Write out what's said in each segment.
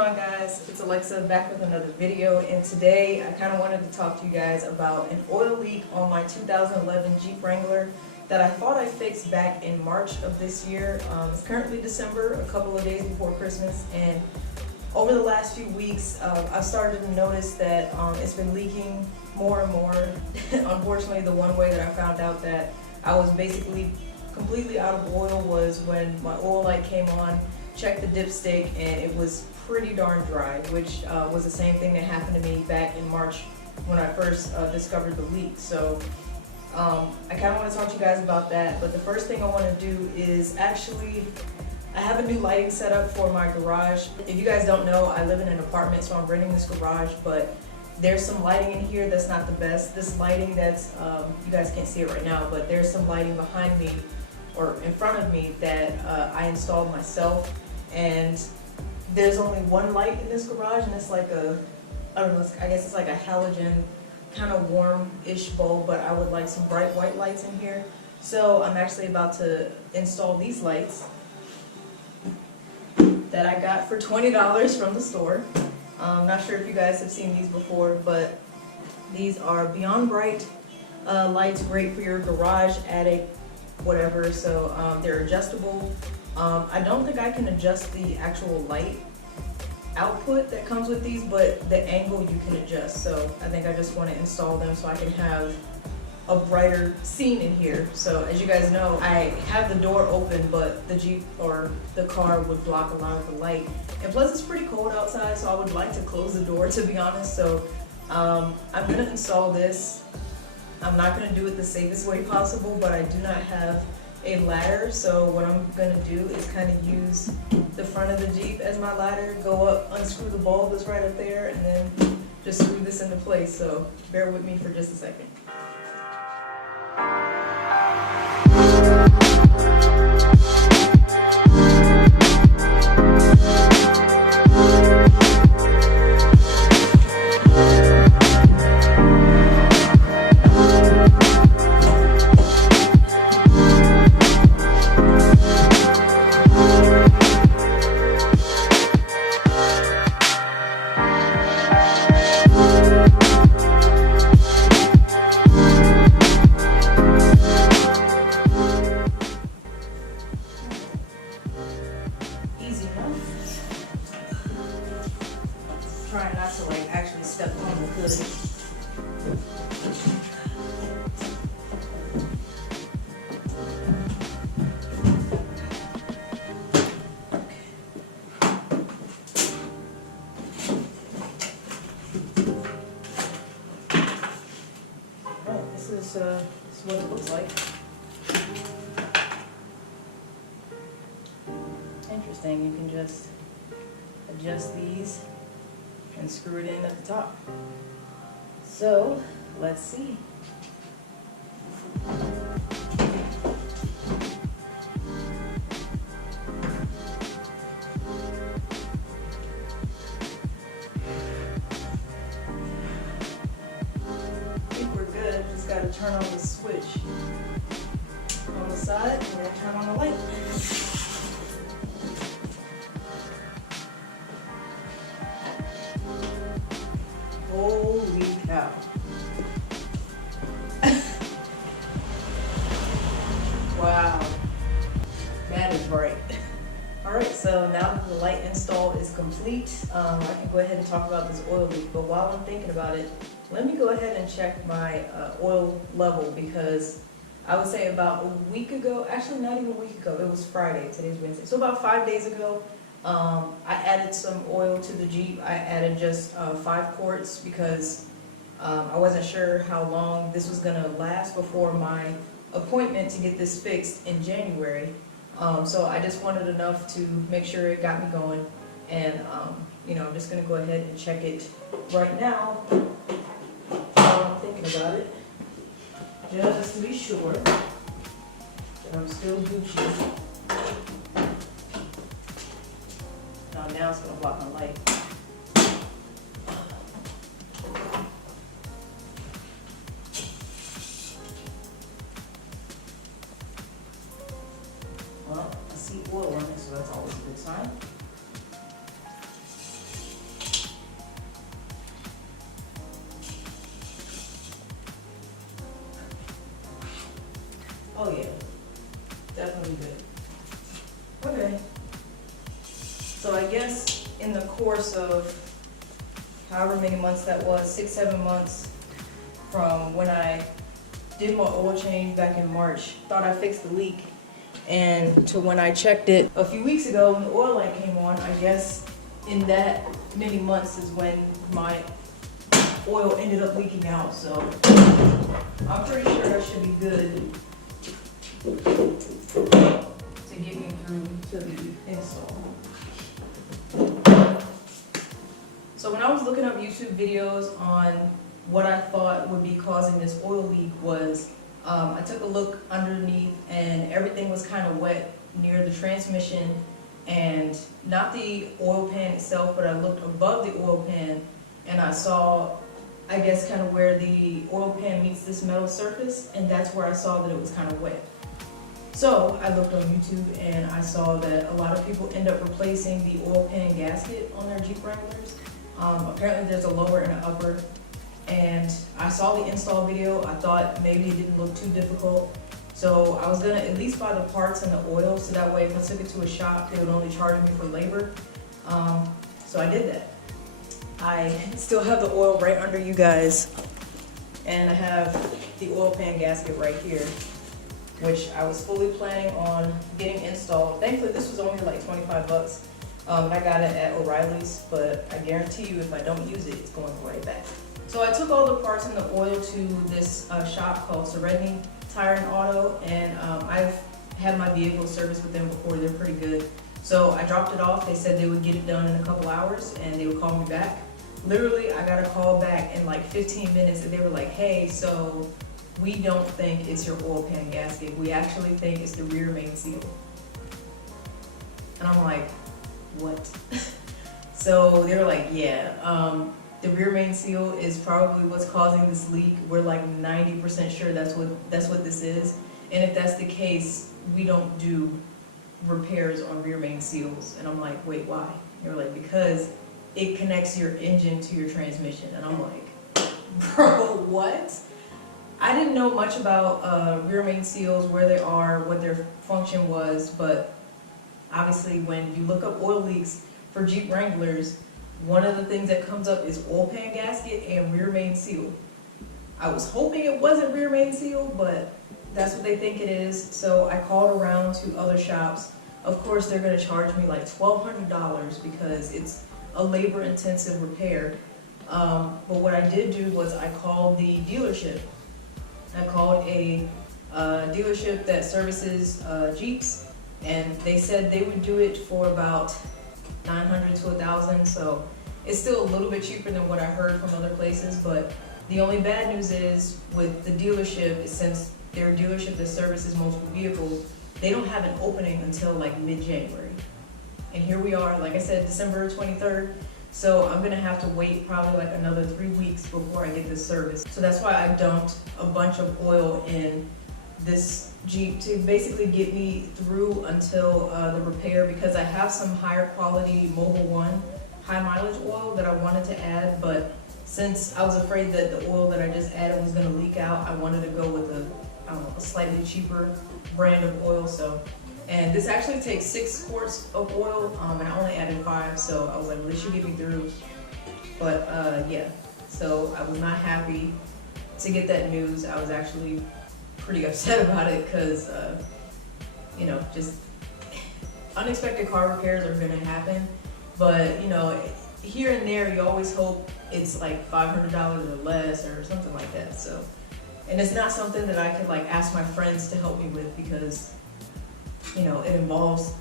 on, guys? It's Alexa back with another video, and today I kind of wanted to talk to you guys about an oil leak on my 2011 Jeep Wrangler that I thought I fixed back in March of this year. It's currently December, a couple of days before Christmas, and over the last few weeks I've started to notice that it's been leaking more and more. Unfortunately, the one way that I found out that I was basically completely out of oil was when my oil light came on, checked the dipstick, and it was pretty darn dry, which was the same thing that happened to me back in March when I first discovered the leak. So I kind of want to talk to you guys about that, but the first thing I want to do is actually, I have a new lighting setup for my garage. If you guys don't know, I live in an apartment, so I'm renting this garage, but there's some lighting in here that's not the best. This lighting that's, you guys can't see it right now, but there's some lighting behind me or in front of me that I installed myself, and there's only one light in this garage, and it's like a, I don't know, I guess it's like a halogen kind of warm-ish bulb, but I would like some bright white lights in here. So I'm actually about to install these lights that I got for $20 from the store. I'm not sure if you guys have seen these before, but these are Beyond Bright lights, great for your garage, attic, whatever. So they're adjustable. I don't think I can adjust the actual light output that comes with these, but the angle you can adjust. So I think I just want to install them so I can have a brighter scene in here. So as you guys know, I have the door open, but the Jeep or the car would block a lot of the light. And plus it's pretty cold outside, so I would like to close the door, to be honest. So I'm gonna install this. I'm not gonna do it the safest way possible, but I do not have a ladder. So what I'm gonna do is kind of use the front of the Jeep as my ladder, go up, unscrew the bulb that's right up there, and then just screw this into place. So bear with me for just a second. Trying not to like actually step on the hood. Right, this is what it looks like. Interesting, you can just adjust these and screw it in at the top. So let's see. I think we're good. Just got to turn on the switch on the side and then turn on the light. Holy cow. Wow, that is bright. Alright, so now that the light install is complete, I can go ahead and talk about this oil leak. But while I'm thinking about it, let me go ahead and check my oil level, because I would say about a week ago, actually not even a week ago, it was Friday, today's Wednesday, so about 5 days ago, I added some oil to the Jeep. I added just 5 quarts because I wasn't sure how long this was gonna last before my appointment to get this fixed in January. So I just wanted enough to make sure it got me going, and you know, I'm just gonna go ahead and check it right now while I'm thinking about it, just to be sure that I'm still Gucci. Now it's going to block my light. Well, I see oil on it, so that's always a good sign. in the course of however many months that was, 6-7 months from when I did my oil change back in March, thought I fixed the leak, and to when I checked it a few weeks ago when the oil light came on. I guess in that many months is when my oil ended up leaking out, so I'm pretty sure that should be good to get me through to the install. So when I was looking up YouTube videos on what I thought would be causing this oil leak was, I took a look underneath and everything was kind of wet near the transmission, and not the oil pan itself, but I looked above the oil pan and I saw, I guess, kind of where the oil pan meets this metal surface, and that's where I saw that it was kind of wet. So I looked on YouTube and I saw that a lot of people end up replacing the oil pan gasket on their Jeep Wranglers. Apparently there's a lower and an upper, and I saw the install video. I thought maybe it didn't look too difficult, so I was gonna at least buy the parts and the oil, so that way if I took it to a shop, they would only charge me for labor. So I did that. I still have the oil right under you guys, and I have the oil pan gasket right here, which I was fully planning on getting installed. Thankfully, this was only like 25 bucks. And I got it at O'Reilly's, but I guarantee you if I don't use it, it's going right back. So I took all the parts and the oil to this shop called Serenity Tire and Auto, and I've had my vehicle serviced with them before. They're pretty good. So I dropped it off. They said they would get it done in a couple hours and they would call me back. Literally, I got a call back in like 15 minutes and they were like, hey, so we don't think it's your oil pan gasket. We actually think it's the rear main seal. And I'm like, what? So they were like, yeah, the rear main seal is probably what's causing this leak. We're like 90% sure that's what this is. And if that's the case, we don't do repairs on rear main seals. And I'm like, wait, why? They were like, because it connects your engine to your transmission. And I'm like, bro, what? I didn't know much about rear main seals, where they are, what their function was, but obviously when you look up oil leaks for Jeep Wranglers, one of the things that comes up is oil pan gasket and rear main seal. I was hoping it wasn't rear main seal, but that's what they think it is. So I called around to other shops. Of course, they're going to charge me like $1,200 because it's a labor-intensive repair. But what I did do was I called the dealership. I called a dealership that services Jeeps, and they said they would do it for about $900 to $1,000. So it's still a little bit cheaper than what I heard from other places. But the only bad news is with the dealership, since they're a dealership that services multiple vehicles, they don't have an opening until like mid-January. And here we are, like I said, December 23rd. So I'm gonna have to wait probably like another 3 weeks before I get this service. So that's why I dumped a bunch of oil in this Jeep to basically get me through until the repair, because I have some higher quality Mobil 1 high mileage oil that I wanted to add, but since I was afraid that the oil that I just added was gonna leak out, I wanted to go with a slightly cheaper brand of oil. So, and this actually takes 6 quarts of oil, and I only added 5, so I was like, well, this should get me through. But yeah, so I was not happy to get that news. I was actually pretty upset about it because, you know, just unexpected car repairs are gonna happen. But, you know, here and there, you always hope it's like $500 or less or something like that. So, and it's not something that I could like ask my friends to help me with, because, you know, it involves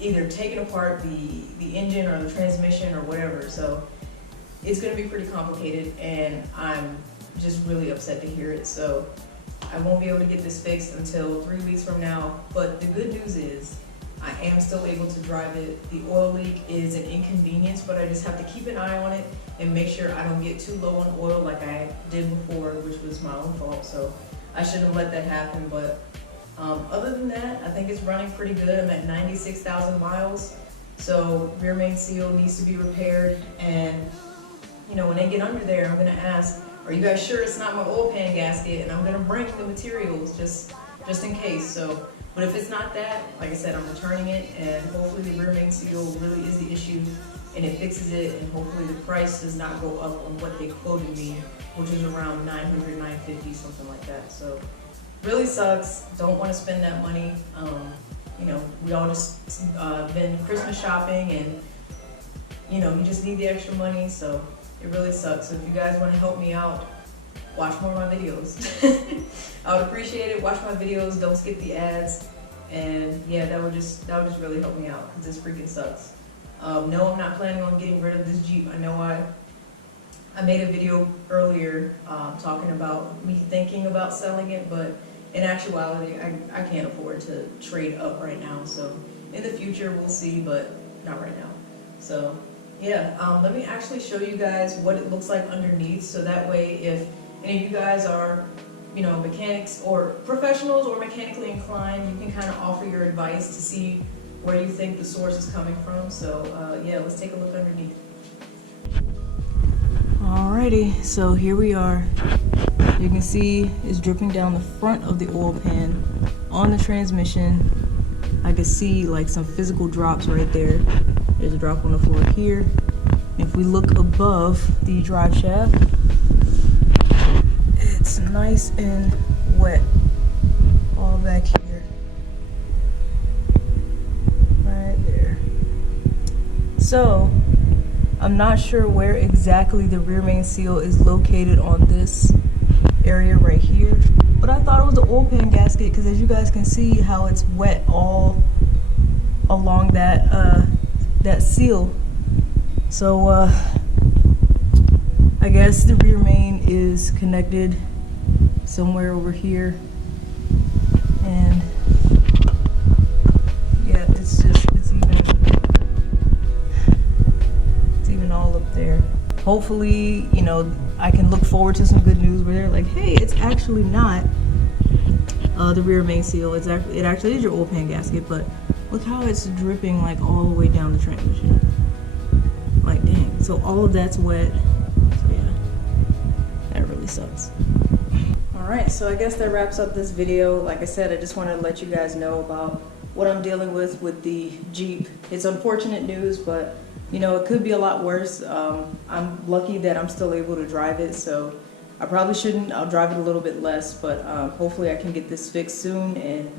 either taking apart the engine or the transmission or whatever. So it's gonna be pretty complicated, and I'm just really upset to hear it. So I won't be able to get this fixed until 3 weeks from now. But the good news is I am still able to drive it. The oil leak is an inconvenience, but I just have to keep an eye on it and make sure I don't get too low on oil like I did before, which was my own fault. So I shouldn't let that happen. But other than that, I think it's running pretty good. I'm at 96,000 miles. So rear main seal needs to be repaired. And, you know, when they get under there, I'm gonna ask, are you guys sure it's not my oil pan gasket? And I'm gonna bring the materials just in case. So, but if it's not that, like I said, I'm returning it, and hopefully the rear main seal really is the issue, and it fixes it, and hopefully the price does not go up on what they quoted me, which is around $900, $950, something like that. So really sucks. Don't want to spend that money. You know, we all just been Christmas shopping, and you know, you just need the extra money, so it really sucks. So if you guys want to help me out, watch more of my videos. I would appreciate it. Watch my videos, don't skip the ads, and yeah, that would just really help me out, because this freaking sucks. No, I'm not planning on getting rid of this Jeep. I know I made a video earlier talking about me thinking about selling it, but in actuality, I can't afford to trade up right now. So in the future, we'll see, but not right now. So yeah, let me actually show you guys what it looks like underneath, so that way if any of you guys are, you know, mechanics or professionals or mechanically inclined, you can kind of offer your advice to see where you think the source is coming from. So yeah, let's take a look underneath. Alrighty, so here we are. You can see it's dripping down the front of the oil pan on the transmission. I can see like some physical drops right there. There's a drop on the floor here. If we look above the drive shaft, it's nice and wet all back here. Right there. So, I'm not sure where exactly the rear main seal is located on this area right here, but I thought it was the oil pan gasket, because as you guys can see how it's wet all along that that seal. So I guess the rear main is connected somewhere over here, and yeah, it's even all up there. Hopefully, you know, I can look forward to some good news where they're like, hey, it's actually not the rear main seal. It actually is your oil pan gasket, but look how it's dripping like all the way down the transmission. Like, dang. So all of that's wet. So yeah, that really sucks. Alright, so I guess that wraps up this video. Like I said, I just wanted to let you guys know about what I'm dealing with the Jeep. It's unfortunate news, but you know, it could be a lot worse. I'm lucky that I'm still able to drive it, so I probably shouldn't. I'll drive it a little bit less, but hopefully I can get this fixed soon, and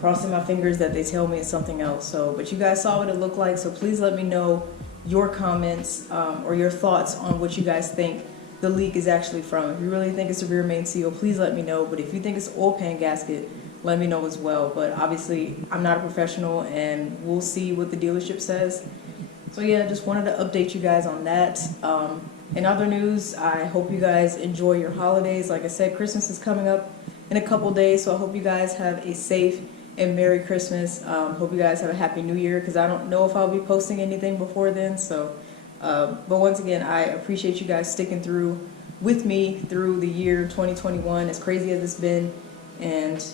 crossing my fingers that they tell me it's something else. So, but you guys saw what it looked like, so please let me know your comments or your thoughts on what you guys think the leak is actually from. If you really think it's a rear main seal, please let me know. But if you think it's oil pan gasket, let me know as well. But obviously, I'm not a professional, and we'll see what the dealership says. So yeah, just wanted to update you guys on that. In other news, I hope you guys enjoy your holidays. Like I said, Christmas is coming up in a couple days, so I hope you guys have a safe and Merry Christmas. Hope you guys have a Happy New Year, because I don't know if I'll be posting anything before then. So, but once again, I appreciate you guys sticking through with me through the year 2021, as crazy as it's been, and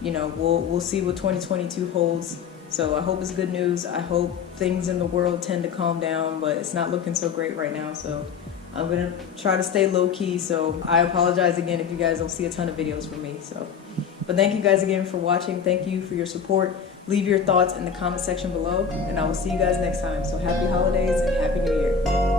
you know, we'll see what 2022 holds. So I hope it's good news. I hope things in the world tend to calm down, but it's not looking so great right now. So I'm gonna try to stay low key. So I apologize again if you guys don't see a ton of videos from me. So, but thank you guys again for watching. Thank you for your support. Leave your thoughts in the comment section below, and I will see you guys next time. So happy holidays and Happy New Year.